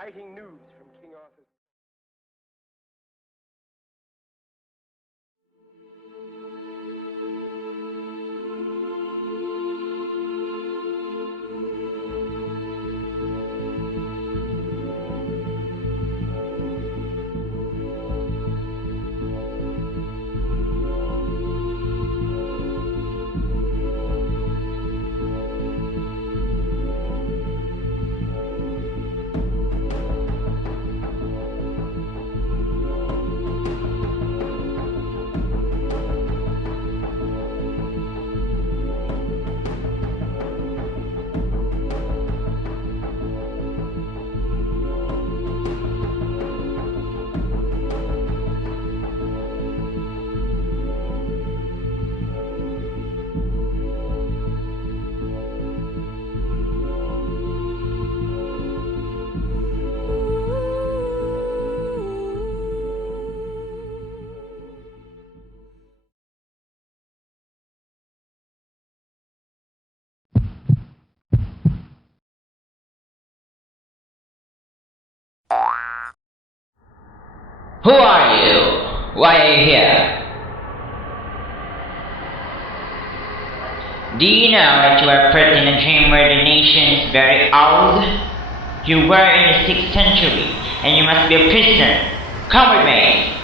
Exciting news from King Arthur's... Who are you? Why are you here? Do you know that you are put in a dream where the nation is very old? You were in the 6th century, and you must be a prisoner. Come with me!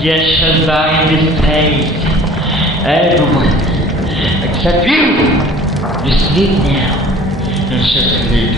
Yes, shall lie in this place. Everyone, except you. You sleep now. You shall sleep.